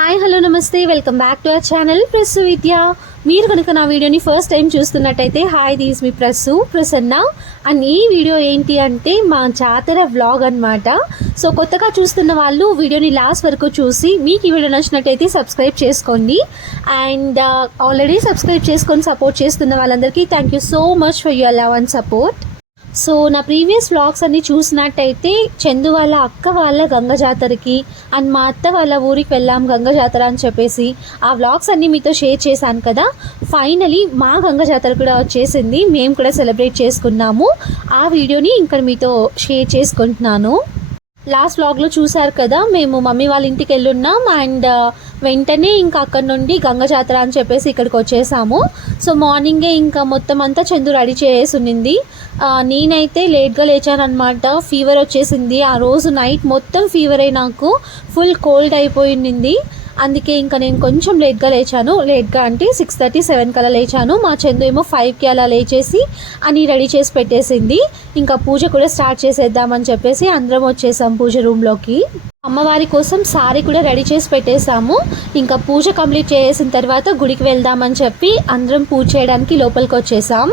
Hi hello నమస్తే welcome back to our channel Prasu Vidya. మీరు కనుక నా వీడియోని ఫస్ట్ టైం చూస్తున్నట్టయితే హాయ్ దీస్ మీ ప్రసన్న. అండ్ ఈ వీడియో ఏంటి అంటే మా జాతర వ్లాగ్ అనమాట. సో కొత్తగా చూస్తున్న వాళ్ళు వీడియోని లాస్ట్ వరకు చూసి మీకు ఈ వీడియో నచ్చినట్టయితే సబ్స్క్రైబ్ చేసుకోండి. అండ్ ఆల్రెడీ సబ్స్క్రైబ్ చేసుకొని సపోర్ట్ చేస్తున్న వాళ్ళందరికీ thank you so much for your love and support. So నా ప్రీవియస్ వ్లాగ్స్ అన్నీ చూసినట్టయితే చందు వాళ్ళ అక్క వాళ్ళ గంగ జాతరకి అండ్ మా అత్త వాళ్ళ ఊరికి వెళ్ళాం గంగ జాతర అని చెప్పేసి ఆ వ్లాగ్స్ అన్నీ మీతో షేర్ చేశాను కదా. ఫైనలీ మా గంగ జాతర కూడా వచ్చేసింది, మేము కూడా సెలబ్రేట్ చేసుకున్నాము. ఆ వీడియోని ఇక్కడ మీతో షేర్ చేసుకుంటున్నాను. లాస్ట్ వ్లాగ్లో చూసారు కదా, మేము మమ్మీ వాళ్ళ ఇంటికి వెళ్ళున్నాం అండ్ వెంటనే ఇంకా అక్కడ నుండి గంగ జాతర అని చెప్పేసి ఇక్కడికి వచ్చేసాము. సో మార్నింగే ఇంకా మొత్తం అంతా చందు రెడీ చేసి ఉన్నింది. నేనైతే లేట్గా లేచాను అనమాట. ఫీవర్ వచ్చేసింది ఆ రోజు నైట్ మొత్తం ఫీవర్ అయి నాకు ఫుల్ కోల్డ్ అయిపోయింది. అందుకే ఇంకా నేను కొంచెం లేట్గా లేచాను. లేట్గా అంటే 6:30, 7 కల్లా లేచాను. మా చందు ఏమో 5కి అలా లేచేసి అని రెడీ చేసి పెట్టేసింది. ఇంకా పూజ కూడా స్టార్ట్ చేసేద్దామని చెప్పేసి అందరం వచ్చేసాం పూజ రూమ్లోకి. అమ్మవారి కోసం సారీ కూడా రెడీ చేసి పెట్టేశాము. ఇంకా పూజ కంప్లీట్ చేసిన తర్వాత గుడికి వెళ్దామని చెప్పి అందరం పూజ చేయడానికి లోపలికి వచ్చేసాం.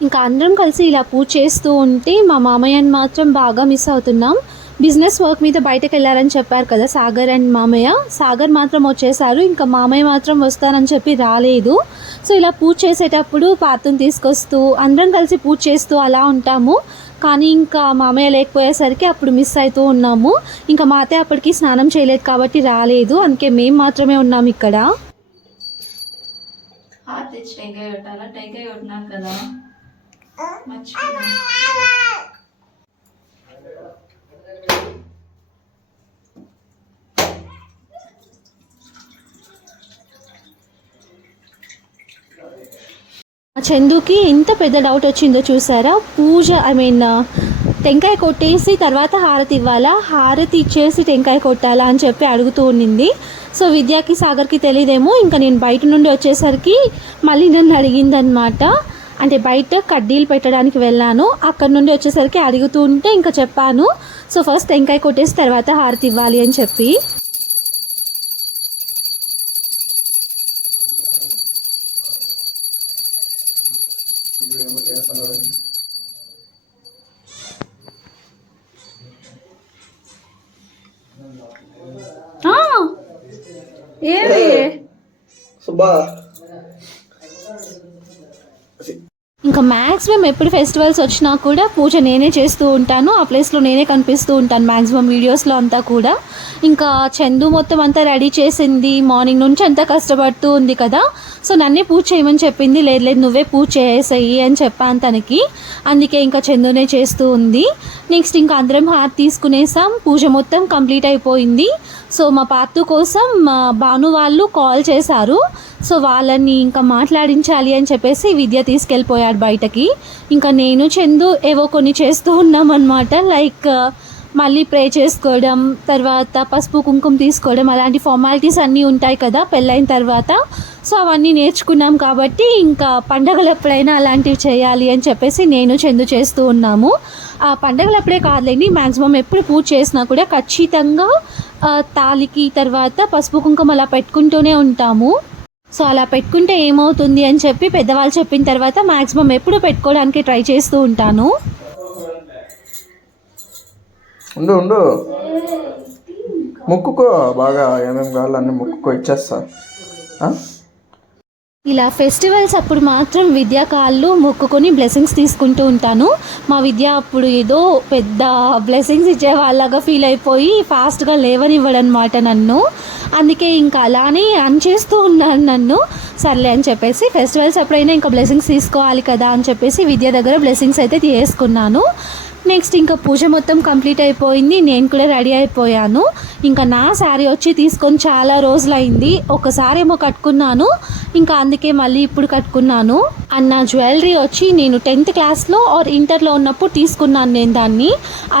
ఇంకా అందరం కలిసి ఇలా పూజ చేస్తూ ఉంటే మా మామయ్యని మాత్రం బాగా మిస్ అవుతున్నాం. బిజినెస్ వర్క్ మీద బయటకు వెళ్ళారని చెప్పారు కదా సాగర్ అండ్ మామయ్య. సాగర్ మాత్రం వచ్చేసారు, ఇంకా మామయ్య మాత్రం వస్తానని చెప్పి రాలేదు. సో ఇలా పూజ చేసేటప్పుడు పాత్రను తీసుకొస్తూ అందరం కలిసి పూజ చేస్తూ అలా ఉంటాము. కానీ ఇంకా మామయ్య లేకపోయేసరికి అప్పుడు మిస్ అవుతూ ఉన్నాము. ఇంకా మా అత్తయ్య అప్పటికి స్నానం చేయలేదు కాబట్టి రాలేదు, అందుకే మేము మాత్రమే ఉన్నాము ఇక్కడ. చందుకి ఎంత పెద్ద డౌట్ వచ్చిందో చూసారా. పూజ టెంకాయ కొట్టేసి తర్వాత హారతి ఇవ్వాలా, హారతి ఇచ్చేసి టెంకాయ కొట్టాలా అని చెప్పి అడుగుతూ ఉండింది. సో విద్యాకి సాగర్కి తెలియదేమో, ఇంకా నేను బయట నుండి వచ్చేసరికి మళ్ళీ నన్ను అడిగిందనమాట. అంటే బయట కడ్డీలు పెట్టడానికి వెళ్ళాను, అక్కడ నుండి వచ్చేసరికి అడుగుతూ ఉంటే ఇంకా చెప్పాను. సో ఫస్ట్ టెంకాయ కొట్టేసి తర్వాత హారతి ఇవ్వాలి అని చెప్పి. ఇంకా మ్యాక్సిమం ఎప్పుడు ఫెస్టివల్స్ వచ్చినా కూడా పూజ నేనే చేస్తూ ఉంటాను, ఆ ప్లేస్లో నేనే కనిపిస్తూ ఉంటాను మ్యాక్సిమం వీడియోస్లో అంతా కూడా. ఇంకా చందు మొత్తం అంతా రెడీ చేసింది, మార్నింగ్ నుంచి అంతా కష్టపడుతూ ఉంది కదా. సో నన్నే పూజ చేయమని చెప్పింది. లేదు నువ్వే పూజ చేసేయి అని చెప్పాను తనకి, అందుకే ఇంకా చందునే చేస్తూ ఉంది. నెక్స్ట్ ఇంకా అందరం హారతి తీసుకునేసాం, పూజ మొత్తం కంప్లీట్ అయిపోయింది. సో మా పాతు కోసం భాను వాళ్ళు కాల్ చేశారు. సో వాళ్ళని ఇంకా మాట్లాడించాలి అని చెప్పేసి విద్య తీసుకెళ్ళిపోయాడు బయటకి. ఇంకా నేను చందు ఏవో కొన్ని చేస్తూ ఉన్నామన్నమాట. లైక్ మళ్ళీ ప్రే చేసుకోవడం, తర్వాత పసుపు కుంకుమ తీసుకోవడం, అలాంటి ఫార్మాలిటీస్ అన్నీ ఉంటాయి కదా పెళ్ళైన తర్వాత. సో అవన్నీ నేర్చుకున్నాం కాబట్టి ఇంకా పండగలు ఎప్పుడైనా అలాంటివి చేయాలి అని చెప్పేసి నేను చందు చేస్తూ ఉన్నాము. ఆ పండగలు అప్పుడే కాదులేండి, మ్యాక్సిమం ఎప్పుడు పూజ చేసినా కూడా ఖచ్చితంగా తాలికి తర్వాత పసుపు కుంకుమ అలా పెట్టుకుంటూనే ఉంటాము. సో అలా పెట్టుకుంటే ఏమవుతుంది అని చెప్పి పెద్దవాళ్ళు చెప్పిన తర్వాత మ్యాక్సిమం ఎప్పుడు పెట్టుకోవడానికి ట్రై చేస్తూ ఉంటాను. ఉండు ఉండు మొక్కుకో, బాగా ఏమేమి కావాలో అన్నీ మొక్కుకో, ఇచ్చేస్తా. ఇలా ఫెస్టివల్స్ అప్పుడు మాత్రం విద్యా కాళ్ళు మొక్కుకొని బ్లెస్సింగ్స్ తీసుకుంటూ ఉంటాను. మా విద్య అప్పుడు ఏదో పెద్ద బ్లెస్సింగ్స్ ఇచ్చే వాళ్ళగా ఫీల్ అయిపోయి ఫాస్ట్గా లేవనివ్వడనమాట నన్ను. అందుకే ఇంకా అలానే చేస్తూ ఉన్నాను నన్ను. సర్లే అని చెప్పేసి ఫెస్టివల్స్ ఎప్పుడైనా ఇంకా బ్లెస్సింగ్స్ తీసుకోవాలి కదా అని చెప్పేసి విద్య దగ్గర బ్లెస్సింగ్స్ అయితే తీసుకున్నాను. నెక్స్ట్ ఇంకా పూజ మొత్తం కంప్లీట్ అయిపోయింది. నేను కూడా రెడీ అయిపోయాను. ఇంకా నా శారీ వచ్చి తీసుకొని చాలా రోజులైంది. ఒకసారి ఏమో కట్టుకున్నాను, ఇంకా అందుకే మళ్ళీ ఇప్పుడు కట్టుకున్నాను. అండ్ నా జ్యువెలరీ వచ్చి నేను 10th క్లాస్లో ఆర్ ఇంటర్లో ఉన్నప్పుడు తీసుకున్నాను. నేను దాన్ని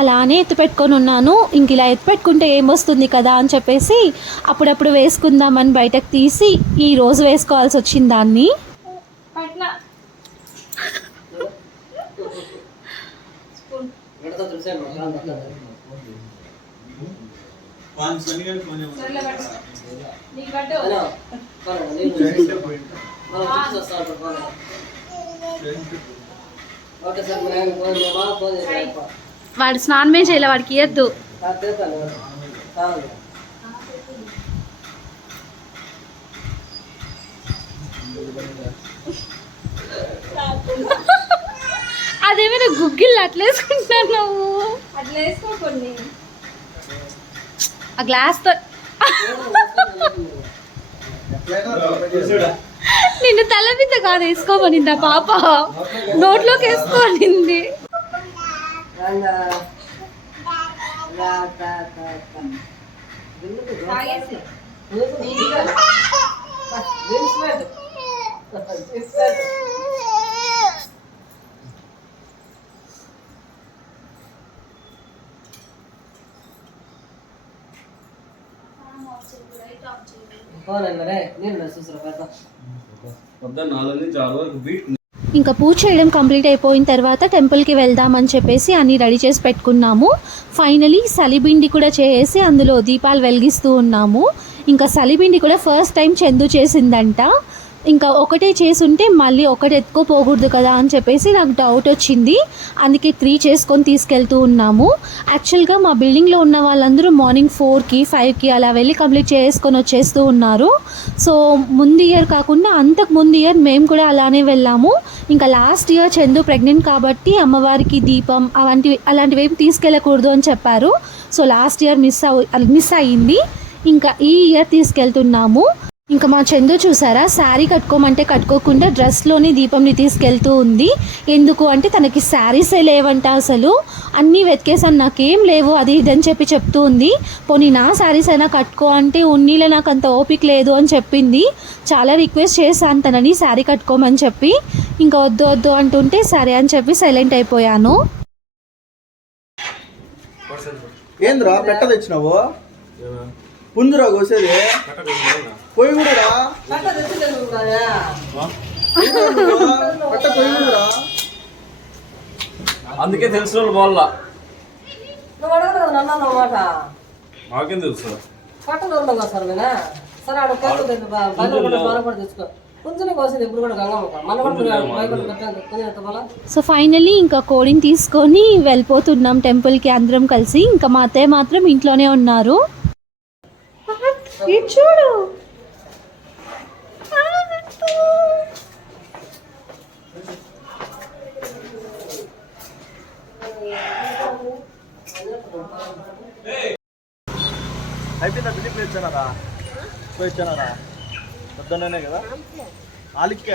అలానే ఎత్తిపెట్టుకొని ఉన్నాను. ఇంక ఇలా ఎత్తిపెట్టుకుంటే ఏమొస్తుంది కదా అని చెప్పేసి అప్పుడప్పుడు వేసుకుందామని బయటకు తీసి ఈ రోజు వేసుకోవాల్సి వచ్చింది దాన్ని. వాడు స్నానమే చేయలే, వాడికి ఇయ్యద్దు. అదేమైనా గుగ్గిళ్ళు అట్లా వేసుకుంటున్నావు? అట్లా వేసుకోకండి. ఆ గ్లాస్తో నిన్ను తల మీద కాదు వేసుకోమనింది ఆ పాప, నోట్లోకి వేసుకోనింది. ఇంకా పూజ చేయడం కంప్లీట్ అయిపోయిన తర్వాత టెంపుల్కి వెళ్దామని చెప్పేసి అన్నీ రెడీ చేసి పెట్టుకున్నాము. ఫైనలీ సలిబిండి కూడా చేసి అందులో దీపాలు వెలిగిస్తూ ఉన్నాము. ఇంకా సలిబిండి కూడా ఫస్ట్ టైం చందు చేసిందంట. ఇంకా ఒకటే చేసుంటే మళ్ళీ ఒకటి ఎత్తుకోపోకూడదు కదా అని చెప్పేసి నాకు డౌట్ వచ్చింది. అందుకే 3 చేసుకొని తీసుకెళ్తూ ఉన్నాము. యాక్చువల్గా మా బిల్డింగ్లో ఉన్న వాళ్ళందరూ మార్నింగ్ 4కి 5కి అలా వెళ్ళి కంప్లీట్ చేసుకొని వచ్చేస్తూ ఉన్నారు. సో ముందు ఇయర్ కాకుండా అంతకు ముందు ఇయర్ మేము కూడా అలానే వెళ్ళాము. ఇంకా లాస్ట్ ఇయర్ చందు ప్రెగ్నెంట్ కాబట్టి అమ్మవారికి దీపం అలాంటివి ఏమి తీసుకెళ్ళకూడదు అని చెప్పారు. సో లాస్ట్ ఇయర్ మిస్ అయ్యింది. ఇంకా ఈ ఇయర్ తీసుకెళ్తున్నాము. ఇంకా మా చందు చూసారా, శారీ కట్టుకోమంటే కట్టుకోకుండా డ్రెస్లోని దీపంని తీసుకెళ్తూ ఉంది. ఎందుకు అంటే తనకి శారీసే లేవంట, అసలు అన్నీ వెతికేసాను నాకేం లేవు అది ఇదని చెప్తూ ఉంది. పోనీ నా శారీస్ అయినా కట్టుకో అంటే ఉన్నీలో నాకు అంత ఓపిక లేదు అని చెప్పింది. చాలా రిక్వెస్ట్ చేశాను తనని శారీ కట్టుకోమని చెప్పి. ఇంకా వద్దు అంటుంటే సరే అని చెప్పి సైలెంట్ అయిపోయాను. ఏంద్రా పెట్ట తెచ్చినావు? పుంజురా కోసేది పోయి కూడా అందుకే తెలిసిన వాళ్ళు వాళ్ళ మాకేం తెలుసు పట్టలు ఉండవు కదా సార్ మీద సరే ఆడ తెచ్చుకో కొంచెం కోసేది ఇప్పుడు కూడా గంగమ్మ. సో ఫైనల్లీ ఇంకా కోడిని తీసుకొని వెళ్ళిపోతున్నాం టెంపుల్కి అందరం కలిసి. ఇంకా మా అత్తయ్య మాత్రం ఇంట్లోనే ఉన్నారు. చూడు అయిపోయిందా బిల్లి పోయిచ్చానా పొద్దున్నే కదా ఇంక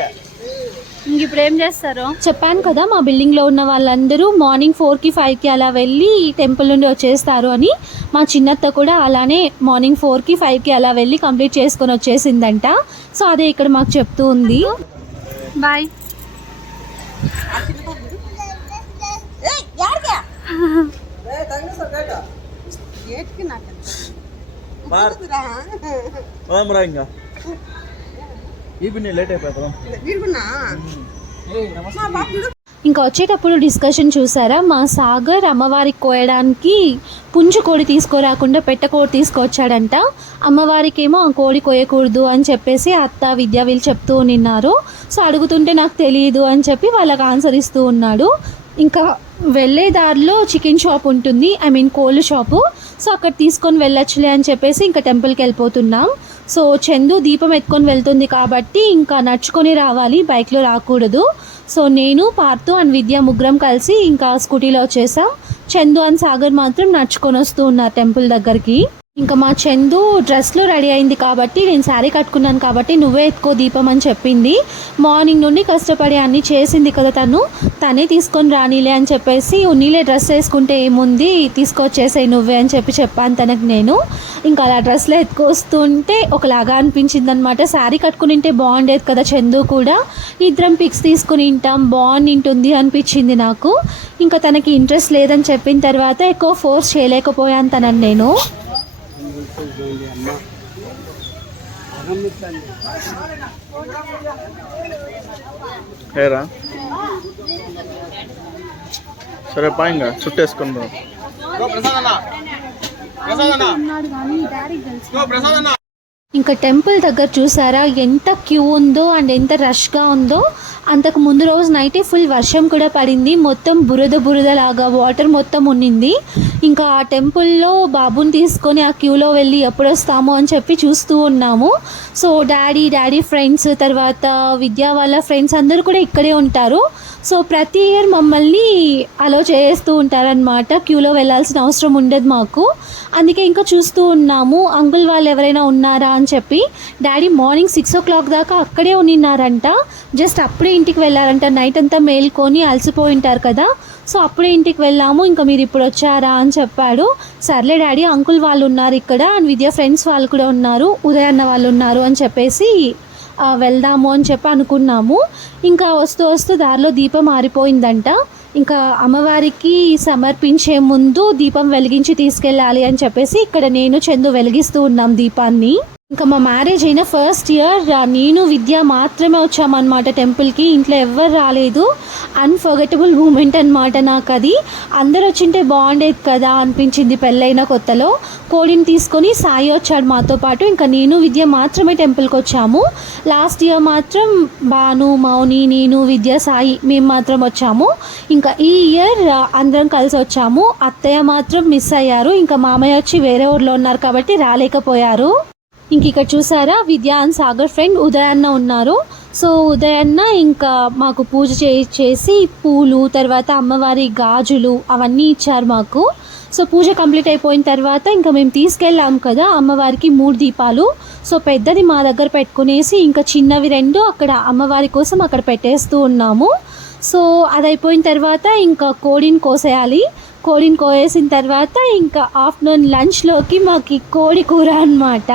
ఇప్పుడు ఏం చేస్తారో చెప్పాను కదా, మా బిల్డింగ్లో ఉన్న వాళ్ళందరూ మార్నింగ్ 4కి 5కి అలా వెళ్ళి టెంపుల్ నుండి వచ్చేస్తారు అని. మా చిన్నత్త కూడా అలానే మార్నింగ్ 4కి 5కి అలా వెళ్ళి కంప్లీట్ చేసుకొని వచ్చేసిందంట. సో అదే ఇక్కడ మాకు చెప్తూ ఉంది. బాయ్. ఇంకా వచ్చేటప్పుడు డిస్కషన్ చూసారా, మా సాగర్ అమ్మవారికి కోయడానికి పుంజు కోడి తీసుకోరాకుండా పెట్టకోడి తీసుకొచ్చాడంట. అమ్మవారికి ఏమో ఆ కోడి కోయకూడదు అని చెప్పేసి అత్త విద్య వీళ్ళు చెప్తూ ఉన్నారు. సో అడుగుతుంటే నాకు తెలియదు అని చెప్పి వాళ్ళకి ఆన్సర్ ఇస్తూ ఉన్నాడు. ఇంకా వెళ్ళే దారిలో చికెన్ షాప్ ఉంటుంది, కోళ్ళ షాపు. సో అక్కడ తీసుకొని వెళ్ళొచ్చులే అని చెప్పేసి ఇంకా టెంపుల్కి వెళ్ళిపోతున్నాం. సో చందు దీపం ఎత్తుకొని వెళ్తుంది కాబట్టి ఇంకా నడుచుకొని రావాలి, బైక్లో రాకూడదు. సో నేను పార్థు అండ్ విద్య ముగ్గురం కలిసి ఇంకా స్కూటీలో వచ్చేసాం. చందు అండ్ సాగర్ మాత్రం నడుచుకొని వస్తూ ఉన్నారు టెంపుల్ దగ్గరికి. ఇంకా మా చందు డ్రెస్లో రెడీ అయింది కాబట్టి నేను శారీ కట్టుకున్నాను కాబట్టి నువ్వే ఎత్తుకో దీపం అని చెప్పింది. మార్నింగ్ నుండి కష్టపడి అన్నీ చేసింది కదా తనే తీసుకొని రానిలే అని చెప్పేసి, ఉన్నీలే డ్రెస్ వేసుకుంటే ఏముంది తీసుకొచ్చేసాయి నువ్వే అని చెప్పాను తనకు నేను. ఇంకా అలా డ్రెస్లో ఎత్తుకొస్తుంటే ఒకలాగా అనిపించింది అనమాట. శారీ కట్టుకుని ఉంటే బాగుండేది కదా, చందు కూడా ఇద్దరం పిక్స్ తీసుకుని ఉంటాం బాగుంటుంది అనిపించింది నాకు. ఇంకా తనకి ఇంట్రెస్ట్ లేదని చెప్పిన తర్వాత ఎక్కువ ఫోర్స్ చేయలేకపోయాను తనని నేను. ఏరా సరే పాయింగా చుట్టేసుకుందాం. ఇంకా టెంపుల్ దగ్గర చూసారా ఎంత క్యూ ఉందో అండ్ ఎంత రష్గా ఉందో. అంతకు ముందు రోజు నైటే ఫుల్ వర్షం కూడా పడింది, మొత్తం బురద లాగా వాటర్ మొత్తం ఉన్నింది. ఇంకా ఆ టెంపుల్లో బాబుని తీసుకొని ఆ క్యూలో వెళ్ళి ఎప్పుడు వస్తామో అని చెప్పి చూస్తూ ఉన్నాము. సో డాడీ ఫ్రెండ్స్ తర్వాత విద్యా వాళ్ళ ఫ్రెండ్స్ అందరూ కూడా ఇక్కడే ఉంటారు. సో ప్రతి ఇయర్ మమ్మల్ని అలో చేస్తూ ఉంటారనమాట, క్యూలో వెళ్ళాల్సిన అవసరం ఉండదు మాకు. అందుకే ఇంకా చూస్తూ ఉన్నాము అంకుల్ వాళ్ళు ఎవరైనా ఉన్నారా అని చెప్పి. డాడీ మార్నింగ్ 6 o'clock దాకా అక్కడే ఉన్నారంట, జస్ట్ అప్పుడే ఇంటికి వెళ్ళారంట. నైట్ అంతా మేల్కొని అలసిపోయి ఉంటారు కదా, సో అప్పుడే ఇంటికి వెళ్ళాము. ఇంకా మీరు ఇప్పుడు వచ్చారా అని చెప్పాడు. సర్లే డాడీ అంకుల్ వాళ్ళు ఉన్నారు ఇక్కడ అండ్ విద్యా ఫ్రెండ్స్ వాళ్ళు కూడా ఉన్నారు, ఉదయ్ అన్న వాళ్ళు ఉన్నారు అని చెప్పేసి వెళ్దాము అని చెప్పి అనుకున్నాము. ఇంకా వస్తూ దారిలో దీపం ఆరిపోయిందంట. ఇంకా అమ్మవారికి సమర్పించే ముందు దీపం వెలిగించి తీసుకెళ్ళాలి అని చెప్పేసి ఇక్కడ నేను చందు వెలిగిస్తూ ఉన్నాం దీపాన్ని. ఇంకా మా మ్యారేజ్ అయిన ఫస్ట్ ఇయర్ నేను విద్య మాత్రమే వచ్చామన్నమాట టెంపుల్కి, ఇంట్లో ఎవ్వరు రాలేదు. అన్ఫర్గెటబుల్ మూమెంట్ అనమాట నాకు అది. అందరు వచ్చింటే బాగుండేది కదా అనిపించింది పెళ్ళైన కొత్తలో. కోడిని తీసుకొని సాయి వచ్చాడు మాతో పాటు, ఇంకా నేను విద్య మాత్రమే టెంపుల్కి వచ్చాము. లాస్ట్ ఇయర్ మాత్రం భాను, మౌని, నేను, విద్య, సాయి మేము మాత్రం వచ్చాము. ఇంకా ఈ ఇయర్ అందరం కలిసి వచ్చాము. అత్తయ్య మాత్రం మిస్ అయ్యారు, ఇంకా మామయ్య వచ్చి వేరే ఊర్లో ఉన్నారు కాబట్టి రాలేకపోయారు. ఇంక ఇక్కడ చూసారా విద్యా అండ్ సాగర్ ఫ్రెండ్ ఉదయ్ అన్న ఉన్నారు. సో ఉదయ్ అన్న ఇంకా మాకు పూజ చేసి పూలు తర్వాత అమ్మవారి గాజులు అవన్నీ ఇచ్చారు మాకు. సో పూజ కంప్లీట్ అయిపోయిన తర్వాత ఇంకా మేము తీసుకెళ్ళాం కదా అమ్మవారికి 3 దీపాలు. సో పెద్దది మా దగ్గర పెట్టుకునేసి ఇంకా చిన్నవి 2 అక్కడ అమ్మవారి కోసం అక్కడ పెట్టేస్తూ ఉన్నాము. సో అది అయిపోయిన తర్వాత ఇంకా కోడిని కోసేయాలి. కోడిని కోసేసిన తర్వాత ఇంకా ఆఫ్టర్నూన్ లంచ్లోకి మాకు కోడి కూర అన్నమాట.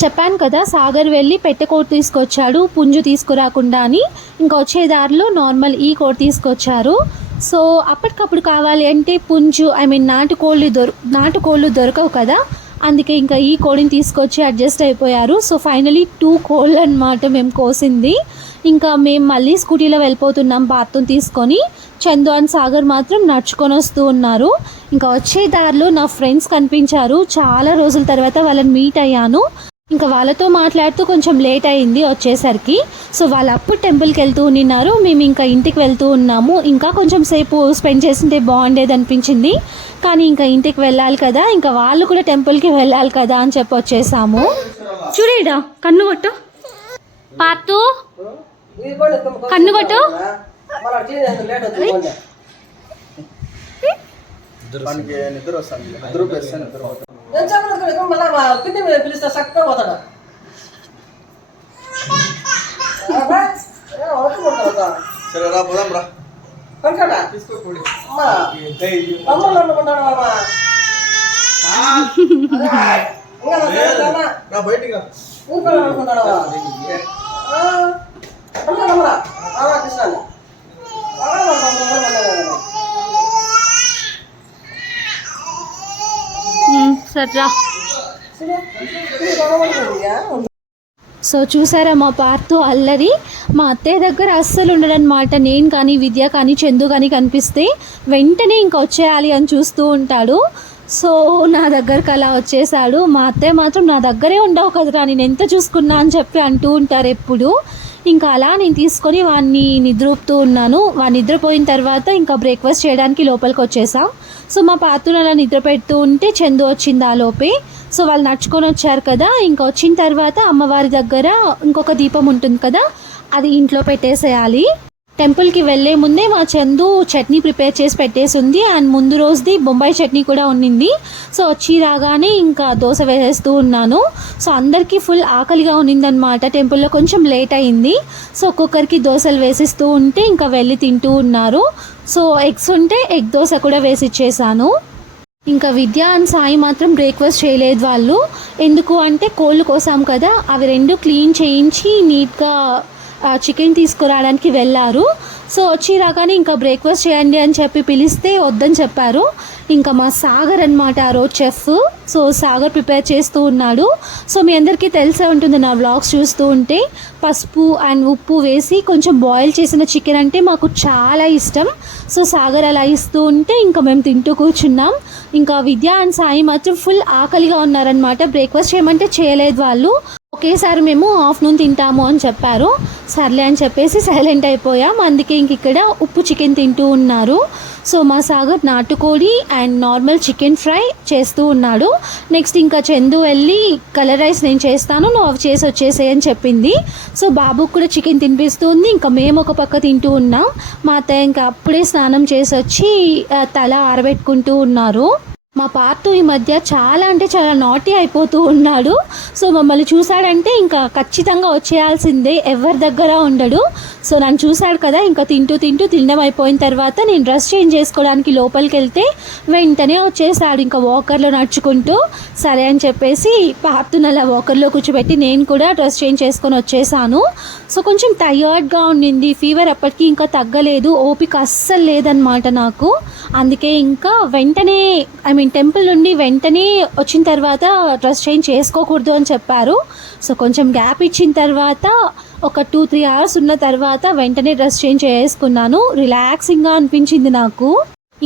చెప్పాను కదా సాగర్ వెళ్ళి పెట్టెకోడి తీసుకొచ్చాడు పుంజు తీసుకురాకుండా అని. ఇంకా వచ్చే దారిలో నార్మల్ ఈ కోడి తీసుకొచ్చారు. సో అప్పటికప్పుడు కావాలి అంటే పుంజు నాటుకోళ్ళు దొరకవు కదా, అందుకే ఇంకా ఈ కోడిని తీసుకొచ్చి అడ్జస్ట్ అయిపోయారు. సో ఫైనలీ 2 కోళ్ళు అన్నమాట మేము కోసింది. ఇంకా మేము మళ్ళీ స్కూటీలో వెళ్ళిపోతున్నాం బాత్రూమ్ తీసుకొని. చందు అండ్ సాగర్ మాత్రం నడుచుకొని వస్తూ ఉన్నారు. ఇంకా వచ్చే దారిలో నా ఫ్రెండ్స్ కనిపించారు, చాలా రోజుల తర్వాత వాళ్ళని మీట్ అయ్యాను. ఇంకా వాళ్ళతో మాట్లాడుతూ కొంచెం లేట్ అయింది వచ్చేసరికి. సో వాళ్ళు అప్పుడు టెంపుల్కి వెళ్తూ ఉన్నారు, మేము ఇంకా ఇంటికి వెళ్తూ ఉన్నాము. ఇంకా కొంచెం సేపు స్పెండ్ చేస్తుంటే బాగుండేది అనిపించింది, కానీ ఇంకా ఇంటికి వెళ్ళాలి కదా, ఇంకా వాళ్ళు కూడా టెంపుల్కి వెళ్ళాలి కదా అని చెప్పి వచ్చేసాము. చూడేడా కన్ను కొట్టు పార్తూ, కన్ను కొట్టు. నిద్ర వస్తుంది, పిలిస్తే చక్కగా పోతాడు. సరే రా పోదాం రా. బయటికి సర్రా. సో చూసారా మా పార్తో అల్లరి. మా అత్తయ్య దగ్గర అస్సలు ఉండడనమాట. నేను కానీ విద్య కానీ చందు కానీ కనిపిస్తే వెంటనే ఇంకా వచ్చేయాలి అని చూస్తూ ఉంటాడు. సో నా దగ్గరకు అలా వచ్చేసాడు. మా అత్తయ్య మాత్రం నా దగ్గరే ఉండవు కదరా నేను ఎంత చూసుకున్నా అని చెప్పి అంటూ ఉంటారు ఎప్పుడు. ఇంకా అలా నేను తీసుకొని వాడిని నిద్రపుతూ ఉన్నాను. వాడు నిద్రపోయిన తర్వాత ఇంకా బ్రేక్ఫాస్ట్ చేయడానికి లోపలికి వచ్చేసాం. సో మా పాత్రను అలా నిద్ర పెడుతూ ఉంటే చందు వచ్చింది ఆ లోపే. సో వాళ్ళు నడుచుకొని వచ్చారు కదా, ఇంకా వచ్చిన తర్వాత అమ్మవారి దగ్గర ఇంకొక దీపం ఉంటుంది కదా, అది ఇంట్లో పెట్టేసేయాలి. టెంపుల్కి వెళ్ళే ముందే మా చందు చట్నీ ప్రిపేర్ చేసి పెట్టేసి ఉంది. అండ్ ముందు రోజుది బొంబాయి చట్నీ కూడా ఉండింది. సో వచ్చి రాగానే ఇంకా దోశ వేసేస్తూ ఉన్నాను. సో అందరికీ ఫుల్ ఆకలిగా ఉన్నిందనమాట. టెంపుల్లో కొంచెం లేట్ అయింది. సో ఒక్కొక్కరికి దోశలు వేసిస్తూ ఉంటే ఇంకా వెళ్ళి తింటూ ఉన్నారు. సో ఎగ్స్ ఉంటే ఎగ్ దోశ కూడా వేసి ఇచ్చేసాను. ఇంకా విద్య అండ్ సాయి మాత్రం బ్రేక్ఫాస్ట్ చేయలేదు వాళ్ళు. ఎందుకు అంటే కోళ్ళు కోసాం కదా, అవి రెండు క్లీన్ చేయించి నీట్గా చికెన్ తీసుకురావడానికి వెళ్ళారు. సో వచ్చి రాగానే ఇంకా బ్రేక్ఫాస్ట్ చేయండి అని చెప్పి పిలిస్తే వద్దని చెప్పారు. ఇంకా మా సాగర్ అనమాట ఆ రోజు చెఫ్. సో సాగర్ ప్రిపేర్ చేస్తూ ఉన్నాడు. సో మీ అందరికీ తెలిసే ఉంటుంది నా వ్లాగ్స్ చూస్తూ ఉంటే, పసుపు అండ్ ఉప్పు వేసి కొంచెం బాయిల్ చేసిన చికెన్ అంటే మాకు చాలా ఇష్టం. సో సాగర్ అలా ఇస్తూ ఉంటే ఇంకా మేము తింటూ కూర్చున్నాం. ఇంకా విద్య అండ్ సాయి మాత్రం ఫుల్ ఆకలిగా ఉన్నారనమాట. బ్రేక్ఫాస్ట్ చేయమంటే చేయలేదు వాళ్ళు. ఒకేసారి మేము ఆఫ్టర్నూన్ తింటాము అని చెప్పారు. సర్లే అని చెప్పేసి సైలెంట్ అయిపోయాం. అందుకే ఇంక ఇక్కడ ఉప్పు చికెన్ తింటూ ఉన్నారు. సో మా సాగర్ నాటుకోడి అండ్ నార్మల్ చికెన్ ఫ్రై చేస్తూ ఉన్నాడు. నెక్స్ట్ ఇంకా చందు వెళ్ళి కలర్ రైస్ నేను చేస్తాను, నువ్వు అవి చేసి వచ్చేసేయ్ అని చెప్పింది. సో బాబుకు కూడా చికెన్ తినిపిస్తుంది. ఇంకా మేము ఒక పక్క తింటూ ఉన్నాం. మా అత్తయ్య ఇంకా అప్పుడే స్నానం చేసి వచ్చి తల ఆరబెట్టుకుంటూ ఉన్నారు. మా పార్తు ఈ మధ్య చాలా అంటే చాలా నాటీ అయిపోతూ ఉన్నాడు. సో మమ్మల్ని చూశాడంటే ఇంకా ఖచ్చితంగా వచ్చేయాల్సిందే, ఎవరి దగ్గర ఉండడు. సో నన్ను చూశాడు కదా, ఇంకా తింటూ తినడం అయిపోయిన తర్వాత నేను డ్రెస్ చేంజ్ చేసుకోవడానికి లోపలికి వెళ్తే వెంటనే వచ్చేసాడు ఇంకా వాకర్లో నడుచుకుంటూ. సరే అని చెప్పేసి పార్తుని అలా వాకర్లో కూర్చోబెట్టి నేను కూడా డ్రెస్ చేంజ్ చేసుకొని వచ్చేసాను. సో కొంచెం టయర్డ్గా ఉండింది, ఫీవర్ అప్పటికి ఇంకా తగ్గలేదు, ఓపిక అస్సలు లేదనమాట నాకు. అందుకే ఇంకా వెంటనే టెంపుల్ నుండి వెంటనే వచ్చిన తర్వాత డ్రెస్ చేంజ్ చేసుకోకూడదు అని చెప్పారు. సో కొంచెం గ్యాప్ ఇచ్చిన తర్వాత ఒక 2-3 అవర్స్ ఉన్న తర్వాత వెంటనే డ్రెస్ చేంజ్ చేసుకున్నాను. రిలాక్సింగ్గా అనిపించింది నాకు.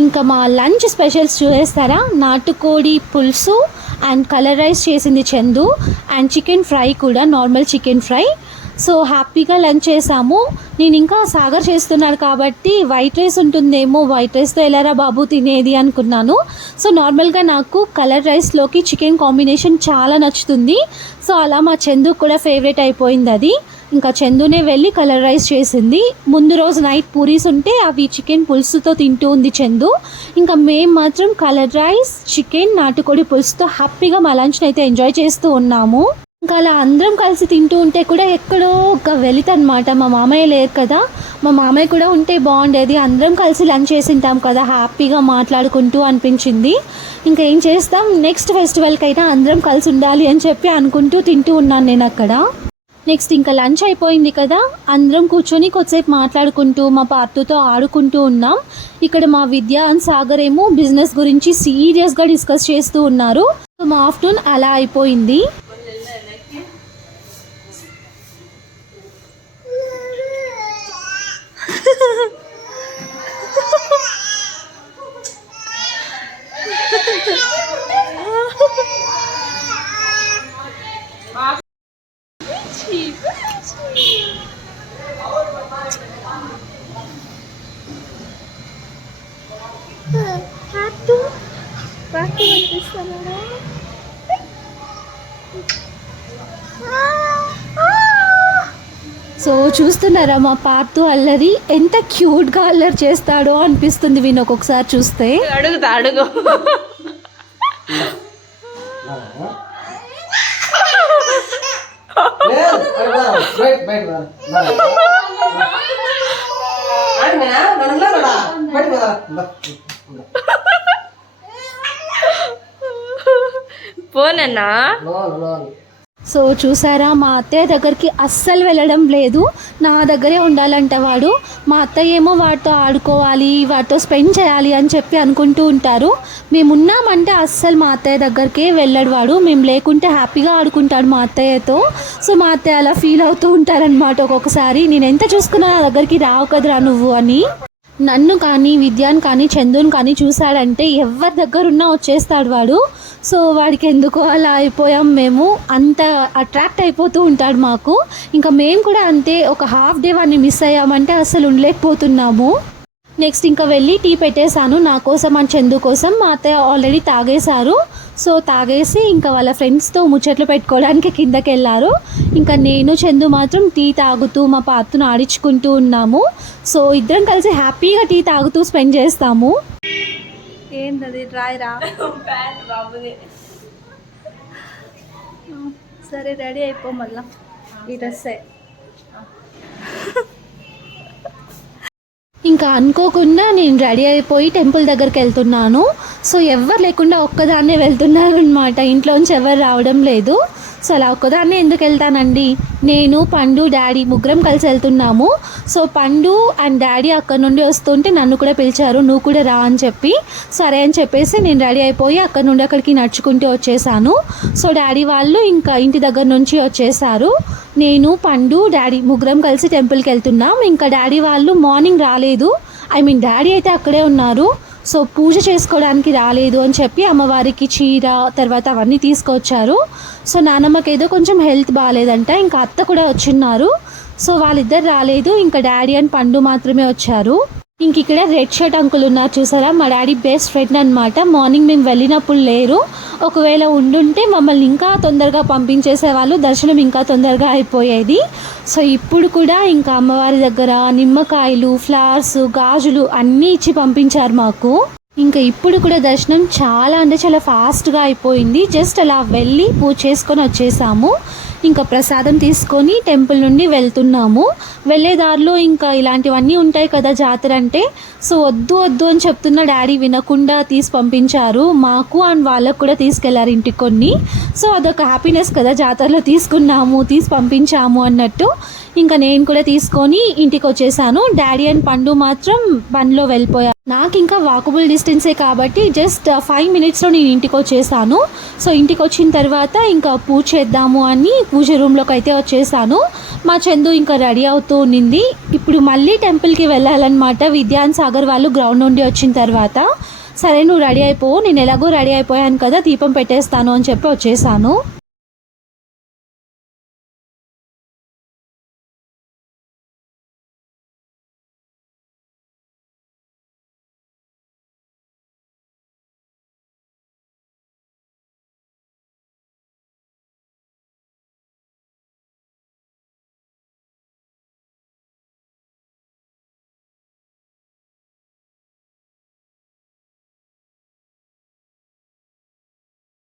ఇంకా మా లంచ్ స్పెషల్స్ చూసేస్తారా, నాటుకోడి పులుసు అండ్ కలర్ రైస్ చేసింది చందు, అండ్ చికెన్ ఫ్రై కూడా నార్మల్ చికెన్ ఫ్రై. సో హ్యాపీగా లంచ్ చేసాము. నేను ఇంకా సాగర్ చేస్తున్నాడు కాబట్టి వైట్ రైస్ ఉంటుందేమో, వైట్ రైస్తో ఎలారా బాబు తినేది అనుకున్నాను. సో నార్మల్గా నాకు కలర్ రైస్లోకి చికెన్ కాంబినేషన్ చాలా నచ్చుతుంది. సో అలా మా చందు కూడా ఫేవరెట్ అయిపోయింది అది. ఇంకా చందునే వెళ్ళి కలర్ రైస్ చేసింది. ముందు రోజు నైట్ పూరీస్ ఉంటే అవి చికెన్ పులుసుతో తింటూ ఉంది చందు. ఇంకా మేము మాత్రం కలర్ రైస్, చికెన్, నాటుకోడి పులుసుతో హ్యాపీగా మా లంచ్ని అయితే ఎంజాయ్ చేస్తూ ఉన్నాము. ఇంకా అలా అందరం కలిసి తింటూ ఉంటే కూడా ఎక్కడో ఒక వెలితనమాట. మా మామయ్య లేరు కదా, మా మామయ్య కూడా ఉంటే బాగుండేది, అందరం కలిసి లంచ్ చేసింటాం కదా హ్యాపీగా మాట్లాడుకుంటూ అనిపించింది. ఇంకా ఏం చేస్తాం, నెక్స్ట్ ఫెస్టివల్కి అయినా అందరం కలిసి ఉండాలి అని చెప్పి అనుకుంటూ తింటూ ఉన్నాను నేను అక్కడ. నెక్స్ట్ ఇంకా లంచ్ అయిపోయింది కదా, అందరం కూర్చొని కొద్దిసేపు మాట్లాడుకుంటూ మా పార్తుతో ఆడుకుంటూ ఉన్నాం. ఇక్కడ మా విద్య అండ్ సాగర్ ఏమో బిజినెస్ గురించి సీరియస్గా డిస్కస్ చేస్తూ ఉన్నారు. సో మా ఆఫ్టర్నూన్ అలా అయిపోయింది. సో చూస్తున్నారా మా పార్తు అల్లరి ఎంత క్యూట్గా అల్లరి చేస్తాడో అనిపిస్తుంది వీని ఒక్కొక్కసారి చూస్తే. అడుగు పోనన్నా. సో చూసారా, మా అత్తయ్య దగ్గరికి అస్సలు వెళ్ళడం లేదు, నా దగ్గరే ఉండాలంట వాడు. మా అత్తయ్య ఏమో వాటితో ఆడుకోవాలి, వాటితో స్పెండ్ చేయాలి అని చెప్పి అనుకుంటూ ఉంటారు. మేము ఉన్నామంటే అస్సలు మా అత్తయ్య దగ్గరికే వెళ్ళడు వాడు. మేము లేకుంటే హ్యాపీగా ఆడుకుంటాడు మా అత్తయ్యతో. సో మా అత్తయ్య అలా ఫీల్ అవుతూ ఉంటారనమాట ఒక్కొక్కసారి, నేను ఎంత చూసుకున్నా నా దగ్గరికి రావు కదరా నువ్వు అని. నన్ను కానీ విద్యాన్ కానీ చందుని కానీ చూశాడంటే ఎవరి దగ్గర ఉన్నా వచ్చేస్తాడు వాడు. సో వాడికి ఎందుకో అలా అయిపోయాం మేము, అంత అట్రాక్ట్ అయిపోతూ ఉంటాడు మాకు. ఇంకా మేము కూడా అంతే, ఒక హాఫ్ డే వాడిని మిస్ అయ్యామంటే అసలు ఉండలేకపోతున్నాము. నెక్స్ట్ ఇంకా వెళ్ళి టీ పెట్టేశాను నా కోసం అండ్ చందు కోసం. మా అత్తయ్య ఆల్రెడీ తాగేశారు. సో తాగేసి ఇంకా వాళ్ళ ఫ్రెండ్స్తో ముచ్చట్లు పెట్టుకోవడానికి కిందకి వెళ్ళారు. ఇంకా నేను చందు మాత్రం టీ తాగుతూ మా పాత్రను ఆడించుకుంటూ ఉన్నాము. సో ఇద్దరం కలిసి హ్యాపీగా టీ తాగుతూ స్పెండ్ చేస్తాము. ఏంటది రాయరా సరే రెడీ అయిపో మళ్ళా ఈ డ్రెస్సే. ఇంకా అనుకోకుండా నేను రెడీ అయిపోయి టెంపుల్ దగ్గరికి వెళ్తున్నాను. సో ఎవరు లేకుండా ఒక్కదాన్నే వెళ్తున్నాను అనమాట. ఇంట్లోంచి ఎవరు రావడం లేదు. సో అలా ఒక్కదాన్నే ఎందుకు వెళ్తానండి, నేను పండు డాడీ ముగ్గురం కలిసి వెళ్తున్నాము. సో పండు అండ్ డాడీ అక్కడ నుండి వస్తుంటే నన్ను కూడా పిలిచారు, నువ్వు కూడా రా అని చెప్పి. సరే అని చెప్పేసి నేను రెడీ అయిపోయి అక్కడ నుండి అక్కడికి నడుచుకుంటూ వచ్చేసాను. సో డాడీ వాళ్ళు ఇంకా ఇంటి దగ్గర నుంచి వచ్చేసారు. నేను పండు డాడీ ముగ్గురం కలిసి టెంపుల్కి వెళ్తున్నాం. ఇంకా డాడీ వాళ్ళు మార్నింగ్ రాలేదు, డాడీ అయితే అక్కడే ఉన్నారు. సో పూజ చేసుకోవడానికి రాలేదు అని చెప్పి అమ్మవారికి చీర తర్వాత అవన్నీ తీసుకొచ్చారు. సో నానమ్మకి ఏదో కొంచెం హెల్త్ బాగాలేదంట, ఇంకా అత్త కూడా వచ్చిన్నారు. సో వాళ్ళిద్దరు రాలేదు, ఇంకా డాడీ అండ్ పండు మాత్రమే వచ్చారు. ఇంక ఇక్కడ రెడ్ షర్ట్ అంకుల్ ఉన్నారు చూసారా, మా డాడీ బెస్ట్ ఫ్రెండ్ అనమాట. మార్నింగ్ మేము వెళ్ళినప్పుడు లేరు, ఒకవేళ ఉండుంటే మమ్మల్ని ఇంకా తొందరగా పంపించేసేవాళ్ళు, దర్శనం ఇంకా తొందరగా అయిపోయేది. సో ఇప్పుడు కూడా ఇంకా అమ్మవారి దగ్గర నిమ్మకాయలు, ఫ్లవర్స్, గాజులు అన్నీ ఇచ్చి పంపించారు మాకు. ఇంకా ఇప్పుడు కూడా దర్శనం చాలా అంటే చాలా ఫాస్ట్గా అయిపోయింది. జస్ట్ అలా వెళ్ళి పూజ చేసుకొని వచ్చేసాము. ఇంకా ప్రసాదం తీసుకొని టెంపుల్ నుండి వెళ్తున్నాము. వెళ్ళే దారిలో ఇంకా ఇలాంటివన్నీ ఉంటాయి కదా జాతర అంటే. సో వద్దు వద్దు అని చెప్తున్న డాడీ వినకుండా తీసి పంపించారు. మాకు అండ్ వాళ్ళకు కూడా తీసుకెళ్లారు ఇంటికి కొన్ని. సో అదొక హ్యాపీనెస్ కదా, జాతరలో తీసుకున్నాము తీసి పంపించాము అన్నట్టు. ఇంకా నేను కూడా తీసుకొని ఇంటికి వచ్చేసాను. డాడీ అండ్ పండు మాత్రం బండిలో వెళ్ళిపోయారు. నాకు ఇంకా వాకబుల్ డిస్టెన్సే కాబట్టి జస్ట్ 5 minutesలో నేను ఇంటికి వచ్చేసాను. సో ఇంటికి వచ్చిన తర్వాత ఇంకా పూజ చేద్దాము అని పూజ రూమ్లోకి అయితే వచ్చేసాను. మా చందు ఇంకా రెడీ అవుతూ ఉన్నింది. ఇప్పుడు మళ్ళీ టెంపుల్కి వెళ్ళాలన్నమాట. విద్యాన్ సాగర్ వాళ్ళు గ్రౌండ్ నుండి వచ్చిన తర్వాత సరే నువ్వు రెడీ అయిపోవు, నేను ఎలాగో రెడీ అయిపోయాను కదా, దీపం పెట్టేస్తాను అని చెప్పి వచ్చేసాను.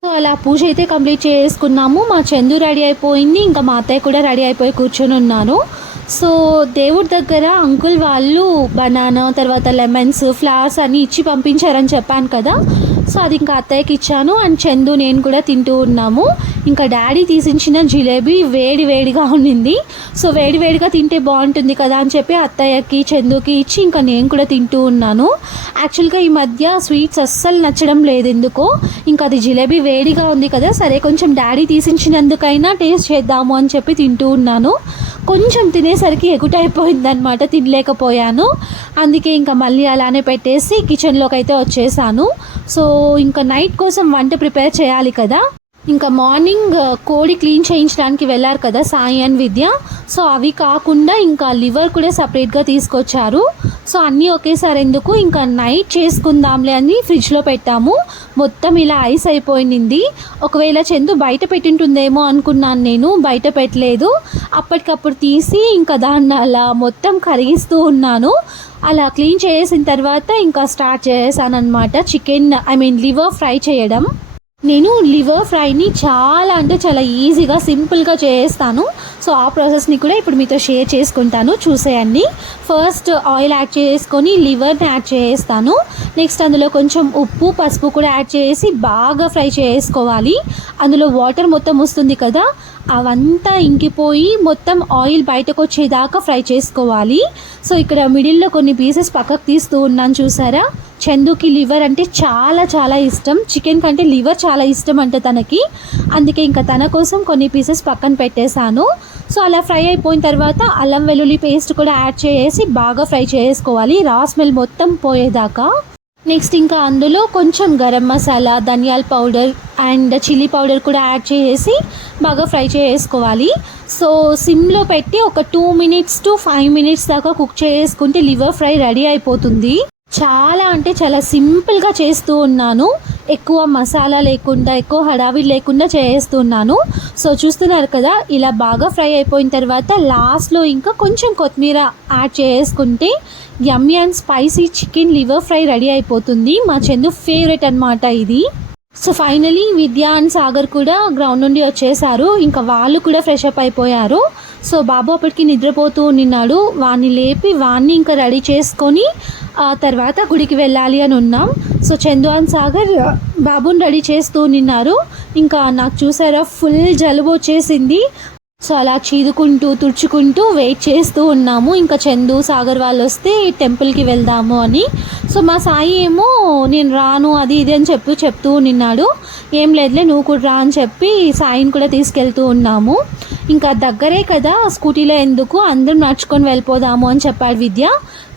సో అలా పూజ అయితే కంప్లీట్ చేసుకున్నాము. మా చందు రెడీ అయిపోయింది, ఇంకా మా అత్తయ్య కూడా రెడీ అయిపోయి కూర్చొని ఉన్నాను. సో దేవుడి దగ్గర అంకుల్ వాళ్ళు బనానా తర్వాత లెమన్స్, ఫ్లవర్స్ అన్నీ ఇచ్చి పంపించారని చెప్పాను కదా. సో అది ఇంకా అత్తయ్యకి ఇచ్చాను అండ్ చందు నేను కూడా తింటూ ఉన్నాము. ఇంకా డాడీ తీసించిన జిలేబీ వేడి వేడిగా ఉండింది. సో వేడి వేడిగా తింటే బాగుంటుంది కదా అని చెప్పి అత్తయ్యకి చందుకి ఇచ్చి ఇంకా నేను కూడా తింటూ ఉన్నాను. యాక్చువల్గా ఈ మధ్య స్వీట్స్ అస్సలు నచ్చడం లేదు ఎందుకో. ఇంకా అది జిలేబీ వేడిగా ఉంది కదా, సరే కొంచెం డాడీ తీసించినందుకైనా టేస్ట్ చేద్దాము అని చెప్పి తింటూ ఉన్నాను. కొంచెం తినేసరికి ఎగుటైపోయిందనమాట, తినలేకపోయాను. అందుకే ఇంకా మళ్ళీ అలానే పెట్టేసి కిచెన్లోకి అయితే వచ్చేసాను. సో ఇంకా నైట్ కోసం వంట ప్రిపేర్ చేయాలి కదా. ఇంకా మార్నింగ్ కోడి క్లీన్ చేయించడానికి వెళ్ళారు కదా సాయి అండ్ విద్య. సో అవి కాకుండా ఇంకా లివర్ కూడా సపరేట్గా తీసుకొచ్చారు. సో అన్నీ ఒకేసారి ఎందుకు, ఇంకా నైట్ చేసుకుందాంలే అని ఫ్రిడ్జ్లో పెట్టాము. మొత్తం ఇలా ఐస్ అయిపోయింది. ఒకవేళ చందు బయట పెట్టింటుందేమో అనుకున్నాను, నేను బయట పెట్టలేదు. అప్పటికప్పుడు తీసి ఇంకా దాన్ని అలా మొత్తం కరిగిస్తూ ఉన్నాను. అలా క్లీన్ చేసిన తర్వాత ఇంకా స్టార్ట్ చేశాను అనమాట చికెన్ లివర్ ఫ్రై చేయడం. నేను లివర్ ఫ్రైని చాలా అంటే చాలా ఈజీగా సింపుల్గా చేస్తాను. సో ఆ ప్రాసెస్ని కూడా ఇప్పుడు మీతో షేర్ చేసుకుంటాను, చూసేయండి. ఫస్ట్ ఆయిల్ యాడ్ చేసుకొని లివర్ని యాడ్ చేస్తాను. నెక్స్ట్ అందులో కొంచెం ఉప్పు, పసుపు కూడా యాడ్ చేసి బాగా ఫ్రై చేసుకోవాలి. అందులో వాటర్ మొత్తం వస్తుంది కదా, అవంతా ఇంకిపోయి మొత్తం ఆయిల్ బయటకు వచ్చేదాకా ఫ్రై చేసుకోవాలి. సో ఇక్కడ మిడిల్లో కొన్ని పీసెస్ పక్కకు తీస్తూ ఉన్నాను చూసారా. చందుకి లివర్ అంటే చాలా చాలా ఇష్టం, చికెన్ కంటే లివర్ చాలా ఇష్టం అంటే తనకి. అందుకే ఇంకా తన కోసం కొన్ని పీసెస్ పక్కన పెట్టేశాను. సో అలా ఫ్రై అయిపోయిన తర్వాత అల్లం వెల్లుల్లి పేస్ట్ కూడా యాడ్ చేసి బాగా ఫ్రై చేసుకోవాలి, రా స్మెల్ మొత్తం పోయేదాకా. నెక్స్ట్ ఇంకా అందులో కొంచెం గరం మసాలా, ధనియాల పౌడర్, అండ్ చిల్లీ పౌడర్ కూడా యాడ్ చేసి బాగా ఫ్రై చేసుకోవాలి. సో సిమ్లో పెట్టి ఒక 2 minutes to 5 minutes దాకా కుక్ చేసుకుంటే లివర్ ఫ్రై రెడీ అయిపోతుంది. చాలా అంటే చాలా సింపుల్గా చేస్తూ ఉన్నాను, ఎక్కువ మసాలా లేకుండా ఎక్కువ హడావిడి లేకుండా చేస్తున్నాను. సో చూస్తున్నారు కదా, ఇలా బాగా ఫ్రై అయిపోయిన తర్వాత లాస్ట్లో ఇంకా కొంచెం కొత్తిమీర యాడ్ చేసుకుంటే యమ్మీ and spicy chicken liver fry ready అయిపోతుంది. మా చందు ఫేవరెట్ అన్నమాట ఇది. So finally Vidya and Sagar కూడా గ్రౌండ్ నుండి వచ్చేసారు. ఇంకా వాళ్ళు కూడా ఫ్రెష్ అప్ అయిపోయారు. సో బాబు అప్పటికి నిద్రపోతూ ఉన్నాడు. వాడిని లేపి వాడిని ఇంకా రెడీ చేసుకొని తర్వాత గుడికి వెళ్ళాలి అని ఉన్నాం. సో చందు అండ్ సాగర్ బాబుని రెడీ చేస్తూ ఉన్నారు. ఇంకా నాకు చూసారా ఫుల్ జలుబు వచ్చేసింది. సో అలా చీదుకుంటూ తుడుచుకుంటూ వెయిట్ చేస్తూ ఉన్నాము. ఇంకా చందు సాగర్ వాళ్ళు వస్తే టెంపుల్కి వెళ్దాము అని. సో మా సాయి ఏమో నేను రాను అది ఇది అని చెప్తూ ఉన్నాడు. ఏం లేదులే నువ్వు కూడా రా అని చెప్పి సాయిని కూడా తీసుకెళ్తూ ఉన్నాము. ఇంకా దగ్గరే కదా, స్కూటీలో ఎందుకు, అందరం నడుచుకొని వెళ్ళిపోదాము అని చెప్పాడు విద్య.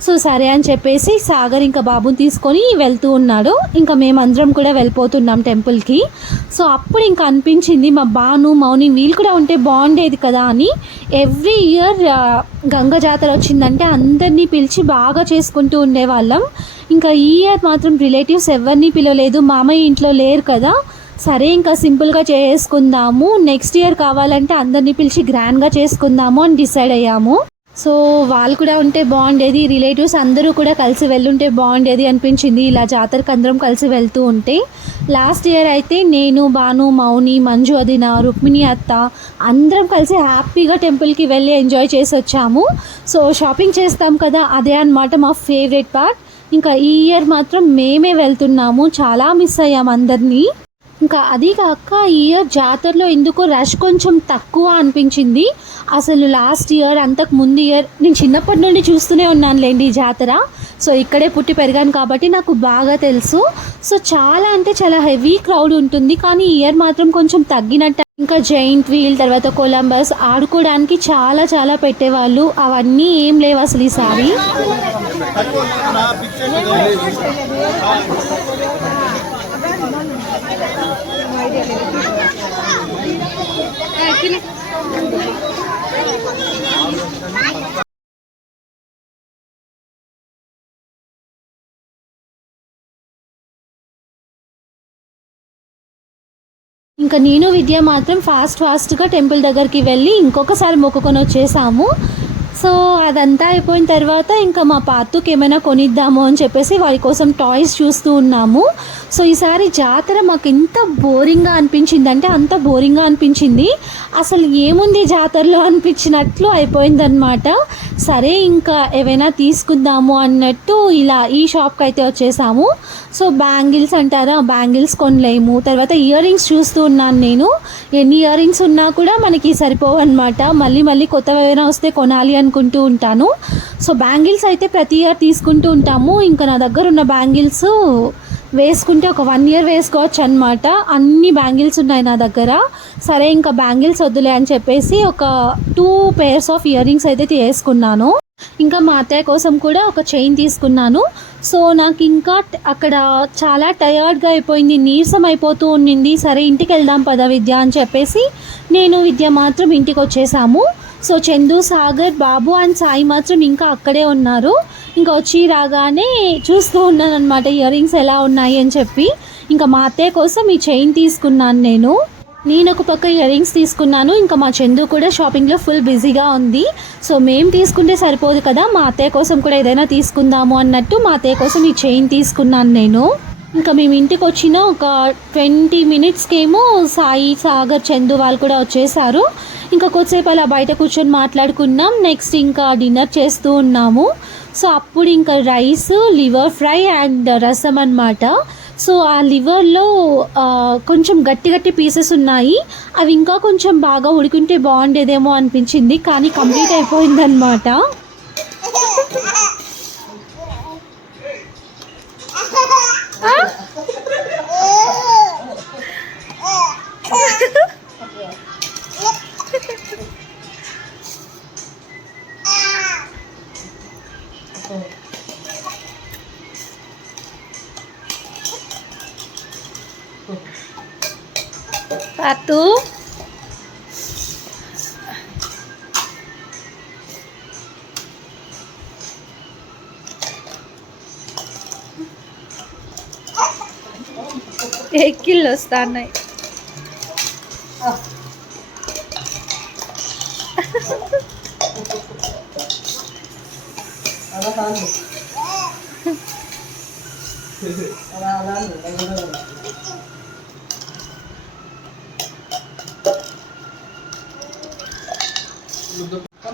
సో సరే అని చెప్పేసి సాగర్ ఇంకా బాబుని తీసుకొని వెళ్తూ ఉన్నాడు. ఇంకా మేమందరం కూడా వెళ్ళిపోతున్నాం టెంపుల్కి. సో అప్పుడు ఇంకా అనిపించింది మా బాను మౌని వీళ్ళు కూడా ఉంటే బాగుండేది కదా అని. ఎవ్రీ ఇయర్ గంగ జాతర వచ్చిందంటే అందరినీ పిలిచి బాగా చేసుకుంటూ ఉండేవాళ్ళం. ఇంకా ఈ ఇయర్ మాత్రం రిలేటివ్స్ ఎవరిని పిలవలేదు, మామయ్య ఇంట్లో లేరు కదా. సరే ఇంకా సింపుల్గా చేసుకుందాము, నెక్స్ట్ ఇయర్ కావాలంటే అందరినీ పిలిచి గ్రాండ్గా చేసుకుందాము అని డిసైడ్ అయ్యాము. సో వాళ్ళు కూడా ఉంటే బాగుండేది, రిలేటివ్స్ అందరూ కూడా కలిసి వెళ్ళుంటే బాగుండేది అనిపించింది ఇలా జాతరకు అందరం కలిసి వెళ్తూ ఉంటే. లాస్ట్ ఇయర్ అయితే నేను, బాను, మౌని, మంజు వదిన, రుక్మిణి అత్త అందరం కలిసి హ్యాపీగా టెంపుల్కి వెళ్ళి ఎంజాయ్ చేసి వచ్చాము. సో షాపింగ్ చేస్తాం కదా, అదే అన్నమాట మా ఫేవరెట్ పార్ట్. ఇంకా ఈ ఇయర్ మాత్రం మేమే వెళ్తున్నాము, చాలా మిస్ అయ్యాము అందరినీ. ఇంకా అది కాక ఈ ఇయర్ జాతరలో ఎందుకో రష్ కొంచెం తక్కువ అనిపించింది. అసలు లాస్ట్ ఇయర్ అంతకు ముందు ఇయర్ నేను చిన్నప్పటి నుండి చూస్తూనే ఉన్నానులేండి ఈ జాతర. సో ఇక్కడే పుట్టి పెరిగాను కాబట్టి నాకు బాగా తెలుసు. సో చాలా అంటే చాలా హెవీ క్రౌడ్ ఉంటుంది, కానీ ఈ ఇయర్ మాత్రం కొంచెం తగ్గినట్టు. ఇంకా జైంట్ వీల్ తర్వాత కొలంబస్ ఆడుకోవడానికి చాలా చాలా పెట్టేవాళ్ళు, అవన్నీ ఏం లేవు అసలు ఈసారి. ఇంకా నేను విద్య మాత్రం ఫాస్ట్గా టెంపుల్ దగ్గరికి వెళ్ళి ఇంకొకసారి మొక్కుకొని వచ్చేసాము. సో అదంతా అయిపోయిన తర్వాత ఇంకా మా పాతుకి ఏమైనా కొనిద్దాము అని చెప్పేసి వారి కోసం టాయ్స్ చూస్తూ ఉన్నాము. సో ఈసారి జాతర మాకు ఎంత బోరింగ్గా అనిపించిందంటే అంత బోరింగ్గా అనిపించింది. అసలు ఏముంది జాతరలో అనిపించినట్లు అయిపోయిందనమాట. సరే ఇంకా ఏవైనా తీసుకుందాము అన్నట్టు ఇలా ఈ షాప్కి అయితే వచ్చేసాము. సో బ్యాంగిల్స్ అంటారా, బ్యాంగిల్స్ కొనలేము. తర్వాత ఇయర్ రింగ్స్ చూస్తూ ఉన్నాను నేను. ఎన్ని ఇయర్ రింగ్స్ ఉన్నా కూడా మనకి సరిపోవు అనమాట. మళ్ళీ కొత్తవి ఏమైనా వస్తే కొనాలి అనుకుంటూ ఉంటాను. సో బ్యాంగిల్స్ అయితే ప్రతి ఇయర్ తీసుకుంటూ ఉంటాము. ఇంకా నా దగ్గర ఉన్న బ్యాంగిల్స్ వేసుకుంటే ఒక 1 year వేసుకోవచ్చు అనమాట. అన్ని బ్యాంగిల్స్ ఉన్నాయి నా దగ్గర. సరే ఇంకా బ్యాంగిల్స్ వద్దులే అని చెప్పేసి ఒక 2 pairs ఆఫ్ ఇయర్ రింగ్స్ అయితే తీసుకున్నాను. ఇంకా మా అత్తయ్య కోసం కూడా ఒక చైన్ తీసుకున్నాను. సో నాకు ఇంకా అక్కడ చాలా టయర్డ్గా అయిపోయింది, నీరసం అయిపోతూ ఉండింది. సరే ఇంటికి వెళ్దాం పద విద్య అని చెప్పేసి నేను విద్య మాత్రం ఇంటికి వచ్చేసాము. So Chandu, Sagar, Babu and Sai మాత్రం ఇంకా అక్కడే ఉన్నారు. ఇంకా వచ్చి రాగానే చూస్తూ ఉన్నాను అనమాట ఇయర్ రింగ్స్ ఎలా ఉన్నాయి అని చెప్పి. ఇంకా మా అత్తయ్య కోసం ఈ చైన్ తీసుకున్నాను నేను ఒక పక్క ఇయర్ రింగ్స్ తీసుకున్నాను. ఇంకా మా చందు కూడా షాపింగ్లో ఫుల్ బిజీగా ఉంది. సో మేము తీసుకుంటే సరిపోదు కదా, మా అత్తయ్య కోసం కూడా ఏదైనా తీసుకుందాము అన్నట్టు మా అత్తయ్య కోసం ఈ చైన్ తీసుకున్నాను నేను. ఇంకా మేము ఇంటికి వచ్చిన ఒక 20 minutesకేమో సాయి, సాగర్, చందు వాళ్ళు కూడా వచ్చేసారు. ఇంకా కొద్దిసేపు అలా బయట కూర్చొని మాట్లాడుకున్నాం. నెక్స్ట్ ఇంకా డిన్నర్ చేస్తూ ఉన్నాము. సో అప్పుడు ఇంకా రైస్, లివర్ ఫ్రై అండ్ రసం అన్నమాట. సో ఆ లివర్లో కొంచెం గట్టి పీసెస్ ఉన్నాయి. అవి ఇంకా కొంచెం బాగా ఉడికింటే బాగుండేదేమో అనిపించింది, కానీ కంప్లీట్ అయిపోయిందనమాట. పార్తు ఎక్కిళ్ళు వస్తున్నాయి. అలా కాదు అలా అలా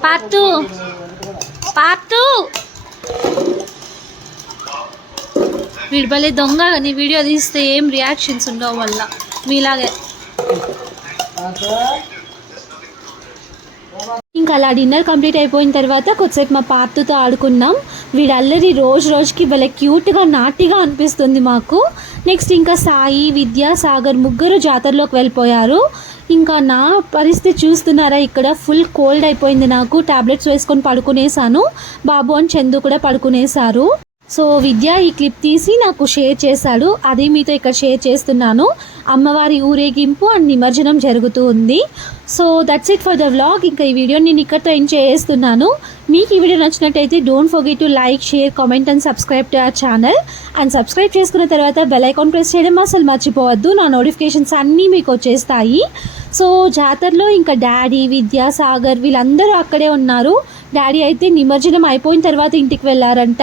పార్తు పార్తు వీడు భలే దొంగ. నీ వీడియో తీస్తే ఏం రియాక్షన్స్ ఉండవు వల్ల మీలాగే. ఇంకా అలా డిన్నర్ కంప్లీట్ అయిపోయిన తర్వాత కొద్దిసేపు మా పార్తుతో ఆడుకున్నాం. వీడు అల్లరి రోజు రోజుకి భలే క్యూట్గా నాటిగా అనిపిస్తుంది మాకు. నెక్స్ట్ ఇంకా సాయి, విద్య, సాగర్ ముగ్గురు జాతరలోకి వెళ్ళిపోయారు. ఇంకా నా పరిస్థితి చూస్తున్నారా, ఇక్కడ ఫుల్ కోల్డ్ అయిపోయింది నాకు. టాబ్లెట్స్ వేసుకొని పడుకునేసాను. బాబు అని చందు కూడా పడుకునేసారు. సో విద్య ఈ క్లిప్ తీసి నాకు షేర్ చేశాడు, అది మీతో ఇక్కడ షేర్ చేస్తున్నాను. అమ్మవారి ఊరేగింపు అండ్ నిమజ్జనం జరుగుతూ ఉంది. So that's it for the vlog. ఇంకా ఈ వీడియోని నేను ఇక్కడితో ఎంజాయ్ చేస్తున్నాను. మీకు ఈ వీడియో నచ్చినట్టయితే don't forget to like, share, comment and subscribe to our channel. And subscribe చేసుకున్న తర్వాత బెల్ ఐకాన్ ప్రెస్ చేయడం అసలు మర్చిపోవద్దు. నా నోటిఫికేషన్స్ అన్నీ మీకు వచ్చేస్తాయి. సో జాతరలో ఇంకా డాడీ, విద్య, సాగర్ వీళ్ళందరూ అక్కడే ఉన్నారు. డాడీ అయితే నిమజ్జనం అయిపోయిన తర్వాత ఇంటికి వెళ్ళారంట.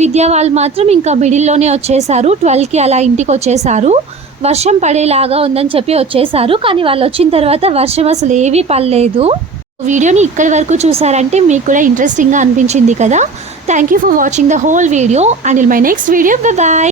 విద్య వాళ్ళు మాత్రం ఇంకా మిడిల్లోనే వచ్చేసారు. 12కి అలా ఇంటికి వచ్చేసారు. వర్షం పడేలాగా ఉందని చెప్పి వచ్చేసారు. కానీ వాళ్ళు వచ్చిన తర్వాత వర్షం అసలు ఏవీ పడలేదు. వీడియోని ఇక్కడి వరకు చూసారంటే మీకు కూడా ఇంట్రెస్టింగ్గా అనిపించింది కదా. Thank you for watching the whole video. And my next video. Bye.